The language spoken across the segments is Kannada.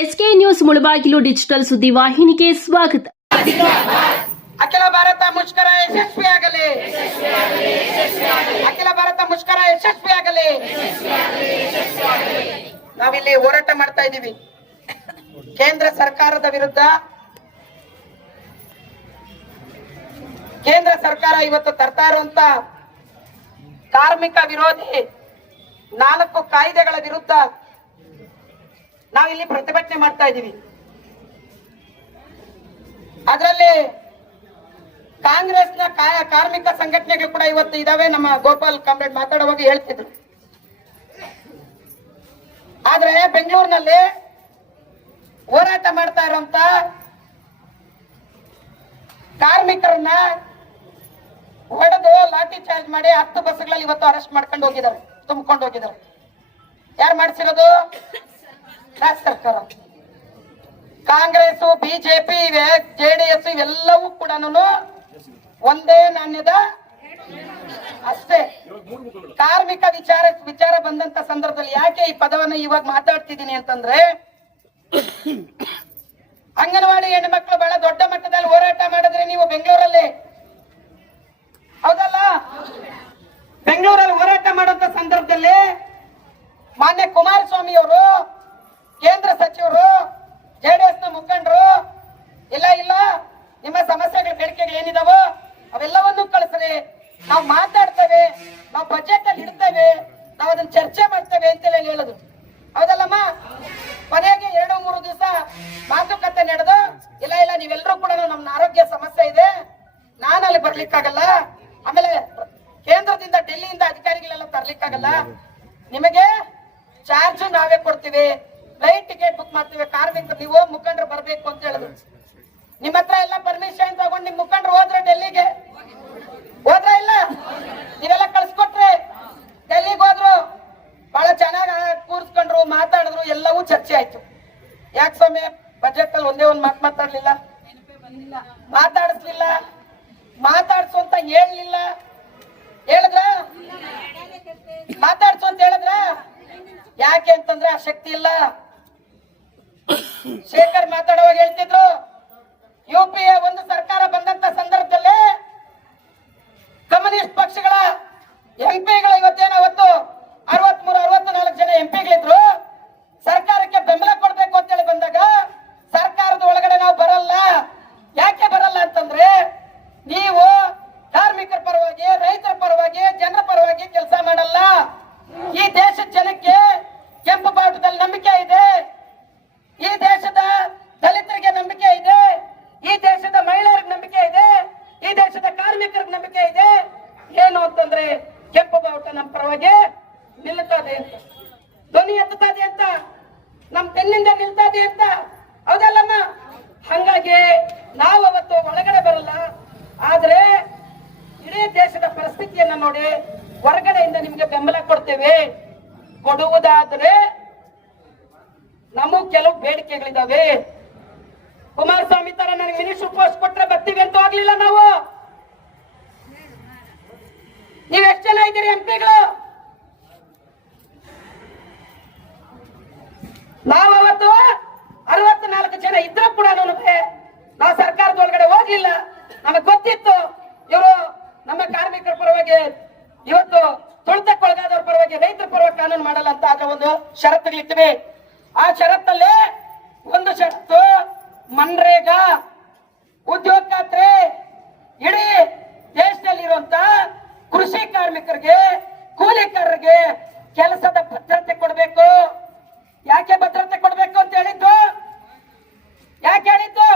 ಎಸ್ಕೆ ನ್ಯೂಸ್ ಮುಳಬಾಗಿಲು ಡಿಜಿಟಲ್ ಸುದ್ದಿವಾಹಿನಿಗೆ ಸ್ವಾಗತ. ಅಖಿಲ ಭಾರತ ಮುಷ್ಕರ ಯಶಸ್ವಿಯಾಗಲಿ. ಅಖಿಲ ಭಾರತ ಮುಷ್ಕರ ಯಶಸ್ವಿಯಾಗಲಿ. ನಾವಿಲ್ಲಿ ಹೋರಾಟ ಮಾಡ್ತಾ ಇದ್ದೀವಿ ಕೇಂದ್ರ ಸರ್ಕಾರದ ವಿರುದ್ಧ. ಕೇಂದ್ರ ಸರ್ಕಾರ ಇವತ್ತು ತರ್ತಾ ಇರುವಂತ ಕಾರ್ಮಿಕ ವಿರೋಧಿ 4 ಕಾಯ್ದೆಗಳ ವಿರುದ್ಧ ನಾವಿಲ್ಲಿ ಪ್ರತಿಭಟನೆ ಮಾಡ್ತಾ ಇದ್ದೀವಿ. ಅದರಲ್ಲಿ ಕಾಂಗ್ರೆಸ್ನ ಕಾರ್ಮಿಕ ಸಂಘಟನೆಗಳು ಕೂಡ ಇವತ್ತು ಇದಾವೆ. ನಮ್ಮ ಗೋಪಾಲ್ ಕಾಮ್ರೇಡ್ ಮಾತಾಡುವಾಗ ಹೇಳ್ತಿದ್ರು. ಆದ್ರೆ ಬೆಂಗಳೂರಿನಲ್ಲಿ ಹೋರಾಟ ಮಾಡ್ತಾ ಇರುವಂತ ಕಾರ್ಮಿಕರನ್ನ ಹೊಡೆದು ಲಾಠಿ ಚಾರ್ಜ್ ಮಾಡಿ 10 ಬಸ್ಗಳಲ್ಲಿ ಇವತ್ತು ಅರೆಸ್ಟ್ ಮಾಡ್ಕೊಂಡು ಹೋಗಿದ್ದಾರೆ, ತುಂಬಿಕೊಂಡು ಹೋಗಿದ್ದಾರೆ. ಯಾರು ಮಾಡಿಸಿರೋದು? ರಾಜ್ಯ ಸರ್ಕಾರ. ಕಾಂಗ್ರೆಸ್, ಬಿಜೆಪಿ, ಜೆಡಿಎಸ್ ಇವೆಲ್ಲವೂ ಕೂಡ ಒಂದೇ ನಾಣ್ಯದ ಅಷ್ಟೇ. ಕಾರ್ಮಿಕ ವಿಚಾರ ಬಂದಂತ ಸಂದರ್ಭದಲ್ಲಿ ಯಾಕೆ ಈ ಪದವನ್ನು ಇವಾಗ ಮಾತಾಡ್ತಿದ್ದೀನಿ ಅಂತಂದ್ರೆ, ಅಂಗನವಾಡಿ ಹೆಣ್ಮಕ್ಳು ಬಹಳ ದೊಡ್ಡ ಮಟ್ಟದಲ್ಲಿ ಹೋರಾಟ ಮಾಡಿದ್ರೆ ನೀವು ಬೆಂಗಳೂರಲ್ಲಿ, ಹೌದಲ್ಲ? ಬೆಂಗಳೂರಲ್ಲಿ ಹೋರಾಟ ಮಾಡುವಂತ ಸಂದರ್ಭದಲ್ಲಿ ಮಾನ್ಯ ಕುಮಾರಸ್ವಾಮಿ ಅವರು, ಕೇಂದ್ರ ಸಚಿವರು, ಜೆಡಿಎಸ್ ನ ಮುಖಂಡರು ಇಲ್ಲ ನಿಮ್ಮ ಸಮಸ್ಯೆಗಳ ಬೇಡಿಕೆಗಳು ಏನಿದಾವೋ ಅವೆಲ್ಲವನ್ನು ಕಳಿಸ್ರಿ, ನಾವು ಮಾತಾಡ್ತೇವೆ, ನಾವು ಬಜೆಟ್ ಅಲ್ಲಿ ಇಡ್ತೇವೆ, ನಾವು ಅದನ್ನ ಚರ್ಚೆ ಮಾಡ್ತೇವೆ ಅಂತೆಲ್ಲ ಹೇಳುದು, ಹೌದಲ್ಲಮ್ಮ? ಕೊನೆಗೆ 2-3 ದಿವಸ ಮಾತುಕತೆ ನಡೆದು, ಇಲ್ಲ ನೀವೆಲ್ಲರೂ ಕೂಡ ನಮ್ಮ ಆರೋಗ್ಯ ಸಮಸ್ಯೆ ಇದೆ, ನಾನು ಅಲ್ಲಿ ಬರ್ಲಿಕ್ಕಾಗಲ್ಲ, ಆಮೇಲೆ ಕೇಂದ್ರದಿಂದ ಡೆಲ್ಲಿಯಿಂದ ಅಧಿಕಾರಿಗಳೆಲ್ಲ ತರ್ಲಿಕ್ಕಾಗಲ್ಲ, ನಿಮಗೆ ಚಾರ್ಜ್ ನಾವೇ ಕೊಡ್ತೀವಿ, ಫ್ಲೈಟ್ ಟಿಕೆಟ್ ಬುಕ್ ಮಾಡ್ತೀವಿ, ಕಾರ್ಮಿಕರು ನೀವು ಮುಖಂಡರು ಬರ್ಬೇಕು ಅಂತ ಹೇಳಿದ್ರು. ನಿಮ್ಮ ಹತ್ರ ಎಲ್ಲ ಪರ್ಮಿಷನ್ ತಗೊಂಡು ನಿಮ್ ಮುಖಂಡರು ಹೋದ್ರೆ ಡೆಲ್ಲಿಗೆ ಹೋದ್ರ? ಇಲ್ಲ, ನೀವೆಲ್ಲ ಕಳ್ಸಿಕೊಟ್ರೆ ಡೆಲ್ಲಿಗೆ ಹೋದ್ರು, ಬಹಳ ಚೆನ್ನಾಗಿ ಕೂರ್ಸ್ಕೊಂಡ್ರು, ಮಾತಾಡಿದ್ರು, ಎಲ್ಲವೂ ಚರ್ಚೆ ಆಯ್ತು. ಯಾಕೆ ಸ್ವಾಮಿ ಬಜೆಟ್ ಅಲ್ಲಿ ಒಂದೇ ಒಂದು ಮಾತಾಡ್ಲಿಲ್ಲ, ಮಾತಾಡಿಸ್ಲಿಲ್ಲ, ಮಾತಾಡ್ಸು ಅಂತ ಹೇಳಲಿಲ್ಲ, ಹೇಳಿದ್ರ? ಮಾತಾಡ್ಸು ಅಂತ ಹೇಳಿದ್ರ? ಯಾಕೆ ಅಂತಂದ್ರೆ ಆ ಶಕ್ತಿ ಇಲ್ಲ. ಶೇಖರ್ ಮಾತಾಡುವಾಗ ಹೇಳ್ತಿದ್ರು, ಯುಪಿಎ ಒಂದು ಸರ್ಕಾರ ಬಂದಂತ ಸಂದರ್ಭದಲ್ಲಿ ಕಮ್ಯುನಿಸ್ಟ್ ಪಕ್ಷಗಳ ಎಂಪಿಗಳು ಇವತ್ತು 63-64 ಜನ ಎಂಪಿಗಳಿದ್ರು. ಸರ್ಕಾರಕ್ಕೆ ಬೆಂಬಲ ಕೊಡ್ಬೇಕು ಅಂತೇಳಿ ಬಂದಾಗ ಸರ್ಕಾರದ ಒಳಗಡೆ ನಾವು ಬರಲ್ಲ. ಯಾಕೆ ಬರಲ್ಲ ಅಂತಂದ್ರೆ, ನೀವು ಕಾರ್ಮಿಕರ ಪರವಾಗಿ, ರೈತರ ಪರವಾಗಿ, ಜನರ ಪರವಾಗಿ ಕೆಲಸ ಮಾಡಲ್ಲ. ಈ ದೇಶದ ಜನಕ್ಕೆ ಕೆಂಪು ಬಾವುಟದಲ್ಲಿ ನಂಬಿಕೆ ಇದೆ, ಈ ದೇಶದ ದಲಿತರಿಗೆ ನಂಬಿಕೆ ಇದೆ, ಈ ದೇಶದ ಮಹಿಳೆಯರಿಗೆ ನಂಬಿಕೆ ಇದೆ, ಈ ದೇಶದ ಕಾರ್ಮಿಕರಿಗೆ ನಂಬಿಕೆ ಇದೆ. ಏನು ಅಂತಂದ್ರೆ, ಕೆಂಪು ಬಾವುಟ ನಮ್ಮ ಪರವಾಗಿ ನಿಲ್ತದೆ ಅಂತ, ಧ್ವನಿ ಎತ್ತುತ್ತದೆ ಅಂತ, ನಮ್ ಬೆನ್ನಿಂದ ನಿಲ್ತದೆ ಅಂತ, ಹೌದಲ್ಲಮ್ಮ? ಹಂಗಾಗಿ ನಾವು ಅವತ್ತು ಒಳಗಡೆ ಬರಲ್ಲ. ಆದ್ರೆ ಇಡೀ ದೇಶದ ಪರಿಸ್ಥಿತಿಯನ್ನ ನೋಡಿ ಹೊರಗಡೆಯಿಂದ ನಿಮ್ಗೆ ಬೆಂಬಲ ಕೊಡ್ತೇವೆ. ಕೊಡುವುದಾದ್ರೆ ನಮಗೂ ಕೆಲವು ಬೇಡಿಕೆಗಳಿದಾವೆ. ಕುಮಾರಸ್ವಾಮಿ ತರ ನನಗೆ ಮಿನಿಸ್ಟರ್ ಪೋಸ್ಟ್ ಕೊಟ್ರೆ ಬರ್ತೀವಿ ಅಂತ ಹೋಗ್ಲಿಲ್ಲ ನಾವು. ನೀವ್ ಎಷ್ಟು ಜನ ಇದ್ದೀರಿ ಎಂಪಿಗಳು? ನಾವು ಅವತ್ತು 64 ಜನ ಇದ್ರೂ ಕೂಡ ನಾವು ಸರ್ಕಾರದ ಒಳಗಡೆ ಹೋಗ್ಲಿಲ್ಲ. ನಮಗ್ ಗೊತ್ತಿತ್ತು ಇವರು ನಮ್ಮ ಕಾರ್ಮಿಕರ ಪರವಾಗಿ, ಇವತ್ತು ತುಳಿತಕ್ಕೊಳಗಾದವ್ರ ಪರವಾಗಿ, ರೈತರ ಪರವಾಗಿ ಕಾನೂನು ಮಾಡಲ್ಲ ಅಂತ. ಆದ್ರೆ ಒಂದು ಷರತ್ತುಗಳಿರ್ತವೆ. ಆ ಷರತ್ತಲ್ಲಿ ಒಂದು ಷರತ್ತು, ಮನ್ರೇಗಾ ಉದ್ಯೋಗ ಖಾತ್ರಿ ಇಡೀ ದೇಶದಲ್ಲಿರುವಂತ ಕೃಷಿ ಕಾರ್ಮಿಕರಿಗೆ, ಕೂಲಿಕಾರರಿಗೆ ಕೆಲಸದ ಭದ್ರತೆ ಕೊಡಬೇಕು. ಯಾಕೆ ಭದ್ರತೆ ಕೊಡಬೇಕು ಅಂತ ಹೇಳಿದ್ದು? ಯಾಕೆ ಹೇಳಿದ್ದು?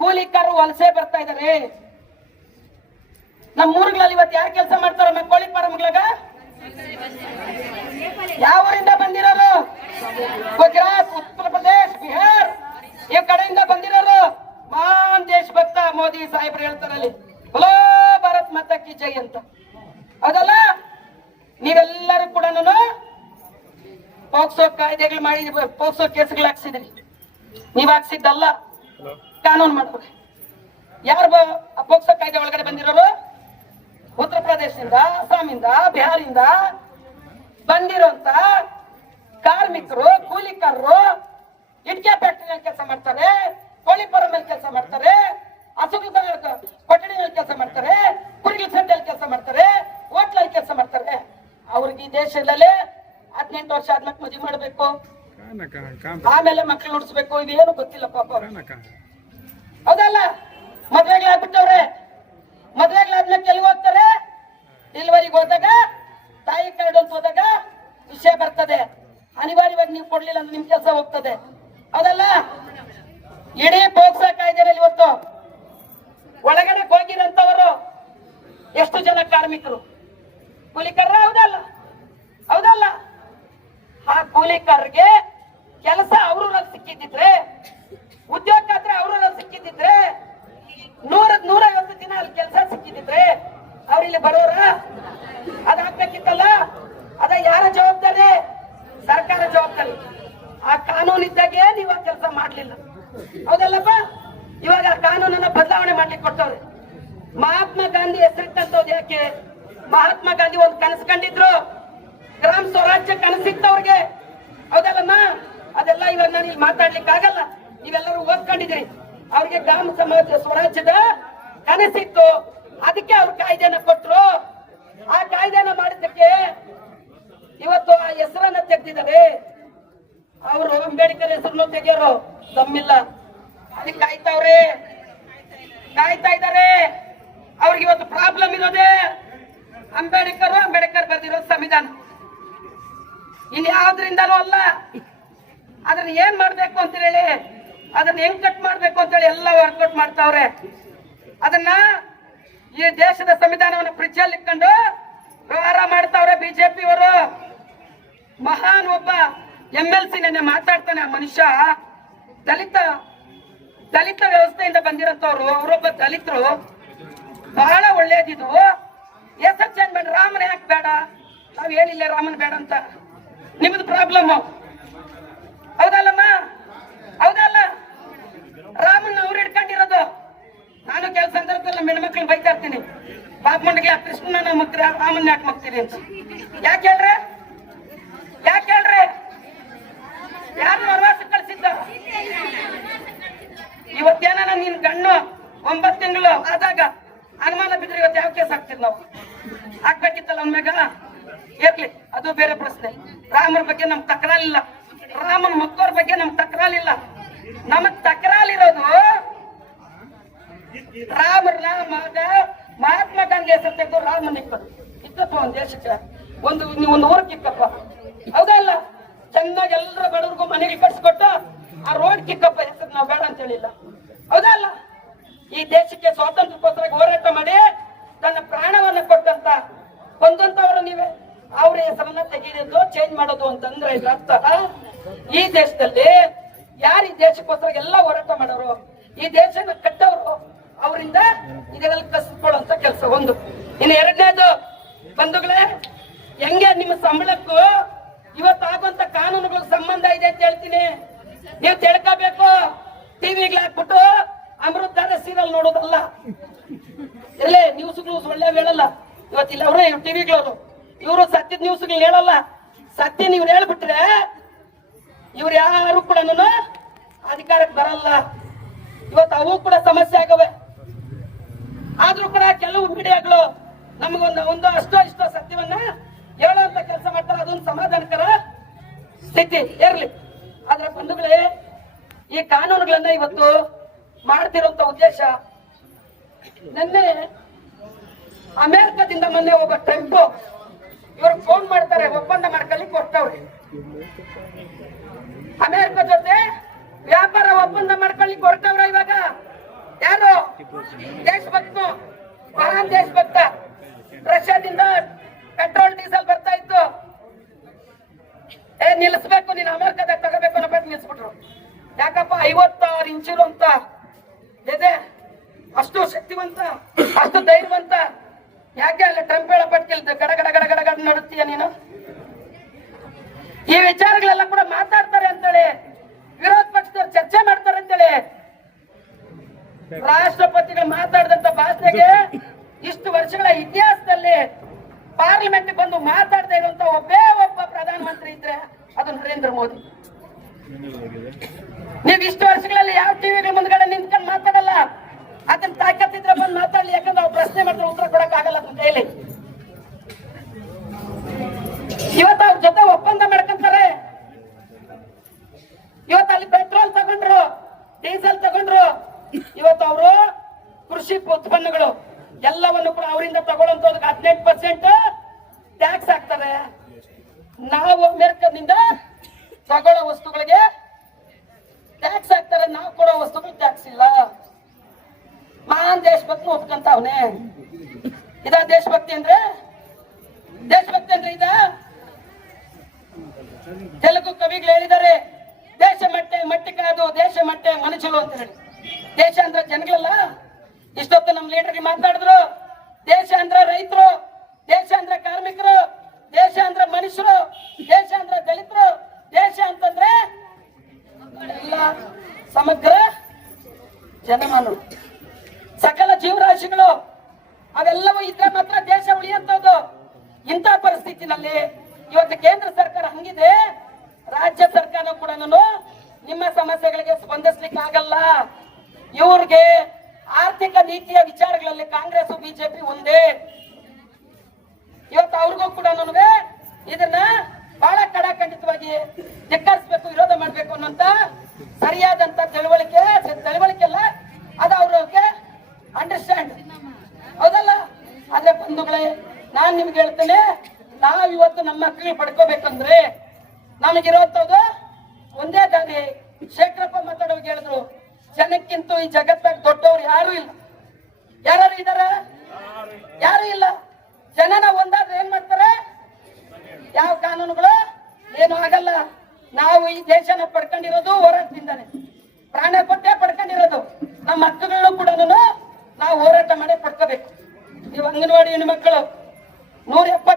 ಕೂಲಿಕಾರರು ವಲಸೆ ಬರ್ತಾ ಇದಾರೆ. ನಮ್ಮ ಊರುಗಳಲ್ಲಿ ಇವತ್ತು ಯಾರು ಕೆಲಸ ಮಾಡ್ತಾರ? ಕೋಳಿ ಫಾರ್ಮ್ಗಳಾಗ ಯಾವ ಊರಿಂದ ಬಂದಿರೋರು? ಗುಜರಾತ್, ಉತ್ತರ ಪ್ರದೇಶ್, ಬಿಹಾರ್ ಈ ಕಡೆಯಿಂದ ಬಂದಿರೋರು. ಮಹಾನ್ ದೇಶಭಕ್ತ ಮೋದಿ ಸಾಹೇಬ್ರು ಹೇಳ್ತಾರಲ್ಲಿ, ಹಲೋ ಭಾರತ್ ಮಾತಾ ಕಿ ಜೈ ಅಂತ, ಅದಲ್ಲ? ನೀವೆಲ್ಲರೂ ಕೂಡ ಪೋಕ್ಸೋ ಕಾಯ್ದೆಗಳು ಮಾಡಿ, ಪೋಕ್ಸೋ ಕೇಸ್ಗಳು ಹಾಕ್ಸಿದ್ರಿ. ನೀವ್ ಹಾಕ್ಸಿದ್ದಲ್ಲ, ಕಾನೂನು ಮಾಡ್ಬೇಕು. ಯಾರು ಪೋಕ್ಸೋ ಕಾಯ್ದೆ ಒಳಗಡೆ ಬಂದಿರೋರು? ಉತ್ತರ ಪ್ರದೇಶದಿಂದ, ಅಸ್ಸಾಮಿಂದ, ಬಿಹಾರಿಂದ ಬಂದಿರುವಂತ ಕಾರ್ಮಿಕರು, ಕೂಲಿಕಾರರು ಫ್ಯಾಕ್ಟರಿನಲ್ಲಿ ಕೆಲಸ ಮಾಡ್ತಾರೆ, ಕೋಳಿ ಫಾರ್ಮ್ ಅಲ್ಲಿ ಕೆಲಸ ಮಾಡ್ತಾರೆ, ಹಸುಗಳ ಕೊಠಡಿನಲ್ಲಿ ಕೆಲಸ ಮಾಡ್ತಾರೆ, ಕುರಿಗಳ ಸಡ್ಡಲ್ಲಿ ಕೆಲಸ ಮಾಡ್ತಾರೆ, ಹೋಟ್ಲಲ್ಲಿ ಕೆಲಸ ಮಾಡ್ತಾರೆ. ಅವ್ರಿಗೆ ಈ ದೇಶದಲ್ಲೇ 18 ವರ್ಷ ಆದ್ಮೇಲೆ ಮದುವೆ ಮಾಡ್ಬೇಕು, ಆಮೇಲೆ ಮಕ್ಕಳು ಉಡ್ಸ್ಬೇಕು, ಇದೇನು ಗೊತ್ತಿಲ್ಲ ಪಾಪ. ಹೌದಲ್ಲ? ಮದ್ವೆಗಳಾಗ್ಬಿಟ್ಟವ್ರೆ. ಮದ್ವೆಗಳಾದ್ಮೇಲೆ ಕೆಲ್ಗೆ ಹೋಗ್ತಾರೆ, ಡೆಲಿವರಿಗೆ ಹೋದಾಗ ತಾಯಿ ಕಾರ್ಡ್ ಅಂತ ಹೋದಾಗ ವಿಷಯ ಬರ್ತದೆ. ಅನಿವಾರ್ಯವಾಗಿ ನೀವು ಕೊಡ್ಲಿಲ್ಲ ಅಂದ್ರೆ ನಿಮ್ ಕೆಲಸ ಹೋಗ್ತದೆ. ಹೌದಲ್ಲ? ಇಡೀ ಪೋಕ್ಸೋ ಕಾಯ್ದೆಯಲ್ಲಿ ಇವತ್ತು ಒಳಗಡೆ ಹೋಗಿರಂತವರು ಎಷ್ಟು ಜನ ಕಾರ್ಮಿಕರು, ಕೂಲಿಕರ? ಹೌದಲ್ಲ? ಹೌದಲ್ಲ? ಆ ಕೂಲಿಕರ್ಗೆ ಕೆಲಸ ಅವ್ರಲ್ಲಿ ಸಿಕ್ಕಿದ್ರೆ, ಉದ್ಯೋಗ ಖಾತ್ರಿ ಅವ್ರಲ್ಲಿ ಸಿಕ್ಕಿದ್ರೆ, 150 ದಿನ ಅಲ್ಲಿ ಕೆಲಸ ಸಿಕ್ಕಿದ್ರೆ ಅವ್ರಿಲ್ಲಿ ಬರೋರ? ಅದಾಗ್ಬೇಕಿತ್ತಲ್ಲ. ಅದ ಯಾರ ಜವಾಬ್ದಾರಿ? ಸರ್ಕಾರ ಜವಾಬ್ದಾರಿ. ಆ ಕಾನೂನು ಇದ್ದಾಗೆ ನೀವು ಆ ಕೆಲಸ ಮಾಡ್ಲಿಲ್ಲ. ಹೌದಲ್ಲಪ್ಪ? ಇವಾಗ ಆ ಕಾನೂನನ್ನ ಬದಲಾವಣೆ ಮಾಡ್ಲಿಕ್ಕೆ ಕೊಟ್ಟವ್ರೆ. ಮಹಾತ್ಮ ಗಾಂಧಿ ಹೆಸರಿಟ್ಟಂತವ್ದು ಯಾಕೆ? ಮಹಾತ್ಮ ಗಾಂಧಿ ಒಂದು ಕನಸು ಕಂಡಿದ್ರು, ಗ್ರಾಮ ಸ್ವರಾಜ್ಯ ಕನಸಿತ್ತವ್ರಿಗೆ. ಹೌದಲ್ಲಮ್ಮ? ಅದೆಲ್ಲ ಇವಾಗ ನಾನು ಇಲ್ಲಿ ಮಾತಾಡ್ಲಿಕ್ಕೆ ಆಗಲ್ಲ, ನೀವೆಲ್ಲರೂ ಓದ್ಕೊಂಡಿದ್ದೀರಿ. ಅವ್ರಿಗೆ ಗ್ರಾಮ ಸಮಾಜ ಸ್ವರಾಜ್ಯದ ಕನಸಿತ್ತು, ಅದಕ್ಕೆ ಅವ್ರ ಕಾಯ್ದೆನ ಕೊಟ್ರು. ಆ ಕಾಯ್ದೆನ ಮಾಡಿದ್ದಕ್ಕೆ ಇವತ್ತು ಆ ಹೆಸರನ್ನ ತೆಗೆದಿದ್ದಾರೆ. ಅವರು ಅಂಬೇಡ್ಕರ್ ಹೆಸರನ್ನು ತೆಗೆಯೋರು ತಮ್ಮಿಲ್ಲ, ಅದಕ್ಕೆ ಕಾಯ್ತಾ ಇದ್ದಾರೆ. ಅವ್ರಿಗೆ ಇವತ್ತು ಪ್ರಾಬ್ಲಮ್ ಇರೋದೇ ಅಂಬೇಡ್ಕರ್ ಬರ್ದಿರೋ ಸಂವಿಧಾನ, ಇನ್ಯಾವುದ್ರಿಂದಲೂ ಅಲ್ಲ. ಅದನ್ನ ಏನ್ ಮಾಡ್ಬೇಕು ಅಂತ ಹೇಳಿ, ಅದನ್ನ ಹೆಂಗ್ ಕಟ್ ಮಾಡ್ಬೇಕು ಅಂತ ಹೇಳಿ ಎಲ್ಲ ವರ್ಕೌಟ್ ಮಾಡ್ತಾವ್ರೆ. ಅದನ್ನ ಈ ದೇಶದ ಸಂವಿಧಾನವನ್ನು ಫ್ರಿಡ್ಜಲ್ಲಿ ಇಟ್ಕೊಂಡು ವ್ಯವಹಾರ ಮಾಡ್ತಾವ್ರೆ ಬಿಜೆಪಿ ಅವರು. ಮಹಾನ್ ಒಬ್ಬ MLC ನೆನ್ನೆ ಮಾತಾಡ್ತಾನೆ. ಆ ಮನುಷ್ಯ ದಲಿತ ವ್ಯವಸ್ಥೆಯಿಂದ ಬಂದಿರಂತವ್ರು, ಅವರೊಬ್ಬ ದಲಿತರು. ಬಹಳ ಒಳ್ಳೇದಿದು. ಹೆಸರು ಚೇಂಜ್ ಮಾಡಿ ರಾಮನ ಯಾಕೆ ಬೇಡ? ನಾವ್ ಹೇಳಿಲ್ಲ ರಾಮನ್ ಬೇಡ ಅಂತ. ನಿಮ್ದು ಪ್ರಾಬ್ಲಮ್. ಹೌದಲ್ಲಮ್ಮ? ಹೌದಲ್ಲ? ರಾಮನ್ ಅವ್ರು ಹಿಡ್ಕೊಂಡಿರೋದು. ನಾನು ಕೆಲಸ ಸಂದರ್ಭದಲ್ಲಿ ನಮ್ಮ ಹೆಣ್ಮಕ್ಳು ಬೈತಾ ಇರ್ತೀನಿ, ಬಾಪ್ಮಂಡಿಗೆ ಕೃಷ್ಣನ ಮಕ್ರ ರಾಮನ್ ಯಾಕೆ ಮಕ್ತೀರಿ ಅಂತ. ಯಾಕೆ ಹೇಳ್ರಿ? ಯಾರು ವನವಾಸ ಕಳ್ಸಿದ್ದ? ಇವತ್ತೇನ ನಿನ್ ಗಣ್ಣು 9 ತಿಂಗಳು ಆದಾಗ ಅನುಮಾನ ಬಿದ್ರೆ ಇವತ್ತು ಯಾವ ಕೇಸ್ ಹಾಕ್ತಿರ್ ನಾವು? ಹಾಕ್ಬೇಕಿತ್ತಲ್ಲ ಅವನ ಮ್ಯಾಗ. ಇರ್ಲಿ, ಅದು ಬೇರೆ ಪ್ರಶ್ನೆ. ರಾಮನ ಬಗ್ಗೆ ನಮ್ ತಕರಾಲಿಲ್ಲ, ರಾಮನ ಮಕ್ಕಳ ಬಗ್ಗೆ ನಮ್ ತಕರಾಲಿಲ್ಲ. ನಮಗ್ ತಕರಾಲಿರೋದು ರಾಮನ ಮಗ ಮಹಾತ್ಮ ಗಾಂಧಿ ಹೆಸರು ತೆಗೆದು ರಾಮನ ಇಕ್ಕದು. ಇಕ್ಕಪ್ಪ ಒಂದ್ ದೇಶಕ್ಕೆ, ಒಂದು ಊರಿಗೆ ಇಕ್ಕಪ್ಪ. ಹೌದಾ ಇಲ್ಲ? ಚೆನ್ನಾಗಿ ಎಲ್ಲರ ಬಡವ್ರಿಗೂ ಮನೆಗೆ ಕಟ್ಸ್ಕೊಟ್ಟು ಆ ರೋಡ್ ಕಿಕ್ಕಪ್ಪ ಹೆಸರು ನಾವು ಬೇಡ ಅಂತ ಹೇಳಿಲ್ಲ. ಹೌದಾ ಅಲ್ಲ? ಈ ದೇಶಕ್ಕೆ ಸ್ವಾತಂತ್ರ್ಯಕ್ಕೋಸ್ಕರ ಹೋರಾಟ ಮಾಡಿ ತನ್ನ ಪ್ರಾಣವನ್ನ ಕೊಟ್ಟಂತ ಕೊಂದಂತವರು ನೀವೇ. ಅವ್ರ ಹೆಸರನ್ನ ತೆಗೆಯೋದು ಚೇಂಜ್ ಮಾಡೋದು ಅಂತಂದ್ರೆ ಅರ್ಥ. ಈ ದೇಶದಲ್ಲಿ ಯಾರು ಈ ದೇಶಕ್ಕೋಸ್ಕರ ಎಲ್ಲ ಹೋರಾಟ ಮಾಡೋರು, ಈ ದೇಶನ ಕಟ್ಟವರು, ಅವರಿಂದ ಇದೆಲ್ಲ ಕಸಿಕೊಳ್ಳುವಂತ ಕೆಲಸ ಒಂದು. ಇನ್ನು ಎರಡನೇದು ಬಂಧುಗಳೇ, ಹೆಂಗೆ ನಿಮ್ಮ ಸಂಬಳಕ್ಕೂ ಇವತ್ತಾಗುವಂತ ಕಾನೂನುಗಳ ಸಂಬಂಧ ಇದೆ ಅಂತ ಹೇಳ್ತೀನಿ. ನೀವು ತಿಳ್ಕೋಬೇಕು. ಟಿವಿಗೆ ಹಾಕ್ಬಿಟ್ಟು ಅಮೃತಧಾರ ಸೀರಿಯಲ್ ನೋಡೋದಲ್ಲ. ಎಲ್ಲೇ ನ್ಯೂಸ್ಗಳು ಒಳ್ಳೆ ಹೇಳಲ್ಲ. ಇವತ್ತಿಲ್ಲ ಅವರೇ ಟಿವಿಗಳವರು, ಇವರು ಸತ್ಯದ ನ್ಯೂಸ್ಗಳು ಹೇಳಲ್ಲ. ಸತ್ಯ ನೀವು ಹೇಳ್ಬಿಟ್ರೆ ಇವ್ರು ಯಾರು ಕೂಡ ಅಧಿಕಾರಕ್ಕೆ ಬರಲ್ಲ. ಇವತ್ತು ಅವು ಕೂಡ ಸಮಸ್ಯೆ ಆಗವೆ. ಆದ್ರೂ ಕೂಡ ಕೆಲವು ಮೀಡಿಯಾಗಳು ನಮಗೊಂದು ಅಷ್ಟೋ ಇಷ್ಟೋ ಸತ್ಯವನ್ನ ಹೇಳುವಂತ ಕೆಲಸ ಮಾಡ್ತಾರೆ. ಅದೊಂದು ಸಮಾಧಾನಕರ ಸ್ಥಿತಿ ಇರ್ಲಿ. ಆದ್ರೆ ಬಂಧುಗಳೇ, ಈ ಕಾನೂನುಗಳನ್ನ ಇವತ್ತು ಮಾಡ್ತಿರುವಂತ ಉದ್ದೇಶ, ನಿನ್ನೆ ಅಮೆರಿಕದಿಂದ ಮೊನ್ನೆ ಒಬ್ಬ ಟ್ರಂಪ್ ಇವ್ರು ಫೋನ್ ಮಾಡ್ತಾರೆ, ಒಪ್ಪಂದ ಮಾಡ್ಕೊಳ್ಳಿಕ್ಕೆ ಹೊರಟವ್ರೆ. ಅಮೆರಿಕ ಜೊತೆ ವ್ಯಾಪಾರ ಒಪ್ಪಂದ ಮಾಡ್ಕೊಳ್ಳಿಕ್ಕೆ ಹೊರಟವ್ರ. ಇವಾಗ ಯಾರು ದೇಶಭಕ್ತನು, ಮಹಾನ್ ದೇಶಭಕ್ತ, ರಷ್ಯಾದಿಂದ ಪೆಟ್ರೋಲ್ ಡೀಸೆಲ್ ಬರ್ತಾ ಇತ್ತು. ನಿಲ್ಲಿಸ್ಬೇಕು, ನೀನು ಅಮೆರಿಕದಾಗ ತಗೋಬೇಕು ಅನ್ನೋ ನಿಲ್ಲಿಸ್ಬಿಟ್ರು. ಯಾಕಪ್ಪ? 56 ಇಂಚಿರು ಅಂತ ಇದೆ, ಅಷ್ಟು ಶಕ್ತಿವಂತ, ಅಷ್ಟು ಧೈರ್ಯವಂತ. ಯಾಕೆ ಅಲ್ಲ ಟ್ರಂಪ್ ಹೇಳಪಟ್ಟಿಲ್ಲ ಗಡ ಗಡ ಗಡ ಗಡ ಗಡ ನಡುತ್ತೀಯ ನೀನು? ಈ ವಿಚಾರಗಳೆಲ್ಲ ಕೂಡ ಮಾತಾಡ್ತಾರೆ ಅಂತೇಳಿ ವಿರೋಧ ಪಕ್ಷದವ್ರು ಚರ್ಚೆ ಮಾಡ್ತಾರೆ ಅಂತೇಳಿ ರಾಷ್ಟ್ರಪತಿಗಳು ಮಾತಾಡಿದಂತ ಭಾಷಣೆಗೆ ಇಷ್ಟು ವರ್ಷಗಳ ಇತಿಹಾಸದಲ್ಲಿ ಪಾರ್ಲಿಮೆಂಟ್ ಬಂದು ಮಾತಾಡದೇ ಇರುವಂತ ಒಬ್ಬ ಪ್ರಧಾನಮಂತ್ರಿ ಇದ್ರೆ ಅದು ನರೇಂದ್ರ ಮೋದಿ. ನೀವ್ ಇಷ್ಟು ವರ್ಷಗಳಲ್ಲಿ ಯಾವ ಟಿವಿಗಳ ಮುಂದ್ಗಡೆ ನಿಂತ್ಕೊಂಡು ಮಾತಾಡಲ್ಲ. ಅದನ್ನ ತಾಕತ್ತಿದ್ರೆ ಬಂದು ಮಾತಾಡ್ಲಿ, ಯಾಕಂದ್ರೆ ಅವ್ರು ಪ್ರಶ್ನೆ ಮಾಡಿದ್ರೆ ಉತ್ತರ ಕೊಡಕ್ ಆಗಲ್ಲ ಅಂತ ಕೈಲಿ. ಇವತ್ತು ಅವ್ರ ಜೊತೆ ಒಪ್ಪಂದ ಮಾಡ್ಕೊಂತಾರೆ. ಇವತ್ತು ಅಲ್ಲಿ ಪೆಟ್ರೋಲ್ ತಗೊಂಡ್ರು, ಡೀಸೆಲ್ ತಗೊಂಡ್ರು. ಇವತ್ತು ಅವರು ಕೃಷಿ ಉತ್ಪನ್ನಗಳು ಎಲ್ಲವನ್ನು ಕೂಡ ಅವರಿಂದ ತಗೊಳ್ಳೋದಕ್ಕೆ 18% ಟ್ಯಾಕ್ಸ್ ಹಾಕ್ತಾರೆ. ನಾವು ಅಮೆರಿಕದಿಂದ ತಗೊಳ್ಳೋ ವಸ್ತುಗಳಿಗೆ ಟ್ಯಾಕ್ಸ್ ಹಾಕ್ತಾರೆ, ನಾವು ಕೊಡೋ ವಸ್ತುಗಳಿಗೆ ಟ್ಯಾಕ್ಸ್ ಇಲ್ಲ. ಮಹಾನ್ ದೇಶಭಕ್ತಿ ಒಪ್ಕೊಂತ ಅವನೇ. ಇದ ದೇಶಭಕ್ತಿ ಅಂದ್ರೆ? ದೇಶಭಕ್ತಿ ಅಂದ್ರೆ ಇದ? ತೆಲುಗು ಕವಿಗಳು ಹೇಳಿದ್ದಾರೆ, ದೇಶ ಮಟ್ಟೆ ಕಾದು ದೇಶ ಮಟ್ಟೆ ಮನುಷ್ಯರು ಅಂತ ಹೇಳಿ. ದೇಶ ಅಂದ್ರೆ ಜನಗಳಲ್ಲ. ಇಷ್ಟೊತ್ತು ನಮ್ಮ ಲೀಡರ್ಗೆ ಮಾತಾಡಿದ್ರು, ದೇಶ ಅಂದ್ರೆ ರೈತರು, ದೇಶ ಅಂದ್ರೆ ಕಾರ್ಮಿಕರು, ದೇಶ ಅಂದ್ರೆ ಮನುಷ್ಯರು, ದೇಶ ಅಂದ್ರೆ ದಲಿತರು, ದೇಶ ಅಂತಂದ್ರೆ ಎಲ್ಲ ಸಮಗ್ರ ಜನಮಾನವ, ಸಕಲ ಜೀವರಾಶಿಗಳು. ಅವೆಲ್ಲವೂ ಇದ್ರೆ ಮಾತ್ರ ದೇಶ ಉಳಿಯುವಂತದ್ದು. ಇಂಥ ಪರಿಸ್ಥಿತಿನಲ್ಲಿ ಇವತ್ತು ಕೇಂದ್ರ ಸರ್ಕಾರ ಹಂಗಿದೆ, ರಾಜ್ಯ ಸರ್ಕಾರ ಕೂಡ ನಿಮ್ಮ ಸಮಸ್ಯೆಗಳಿಗೆ ಸ್ಪಂದಿಸ್ಲಿಕ್ಕೆ ಆಗಲ್ಲ. ಇವ್ರಿಗೆ ಆರ್ಥಿಕ ನೀತಿಯ ವಿಚಾರಗಳಲ್ಲಿ ಕಾಂಗ್ರೆಸ್ ಬಿಜೆಪಿ ಒಂದೇ. ಇವತ್ತು ಅವ್ರಿಗೂ ಕೂಡ ಇದನ್ನ ಬಹಳ ಕಡಾಖಂಡಿತವಾಗಿ ಧಿಕ್ಕರಿಸಬೇಕು, ವಿರೋಧ ಮಾಡಬೇಕು ಅನ್ನೋಂತ ಸರಿಯಾದಂತ ತಿಳುವಳಿಕೆ ಅಲ್ಲ, ಅದು ಅವ್ರಿಗೆ ಅಂಡರ್ಸ್ಟ್ಯಾಂಡ್, ಹೌದಲ್ಲ? ಆದ್ರೆ ಬಂಧುಗಳೇ, ನಾನ್ ನಿಮ್ಗೆ ಹೇಳ್ತೇನೆ, ನಾವು ಇವತ್ತು ನಮ್ಮ ಮಕ್ಕಳಿಗೆ ಪಡ್ಕೋಬೇಕಂದ್ರೆ ನಮಗಿರುವಂತದ್ದು ಒಂದೇ ದಾರಿ. ಶೇಖರಪ್ಪ ಮಾತಾಡೋಗಿ ಹೇಳಿದ್ರು, ಜನಕ್ಕಿಂತ ಈ ಜಗತ್ತಾಗ ದೊಡ್ಡವ್ರು ಯಾರು ಇಲ್ಲ. ಯಾರು ಇದಾರ? ಯಾರು ಇಲ್ಲ. ಜನನ ಒಂದಾದ್ರೆ ಏನ್ ಮಾಡ್ತಾರೆ? ಯಾವ ಕಾನೂನುಗಳು ಏನು ಆಗಲ್ಲ. ನಾವು ಈ ದೇಶನ ಪಡ್ಕೊಂಡಿರೋದು ಹೋರಾಟದಿಂದಾನೆ, ಪ್ರಾಣ ಕೊಟ್ಟೆ ಪಡ್ಕೊಂಡಿರೋದು. ನಮ್ಮ ಹಕ್ಕುಗಳನ್ನು ಕೂಡ ನಾವು ಹೋರಾಟ ಮಾಡಿ ಪಡ್ಕೋಬೇಕು. ನೀವು ಅಂಗನವಾಡಿ ಹೆಣ್ಮಕ್ಳು 170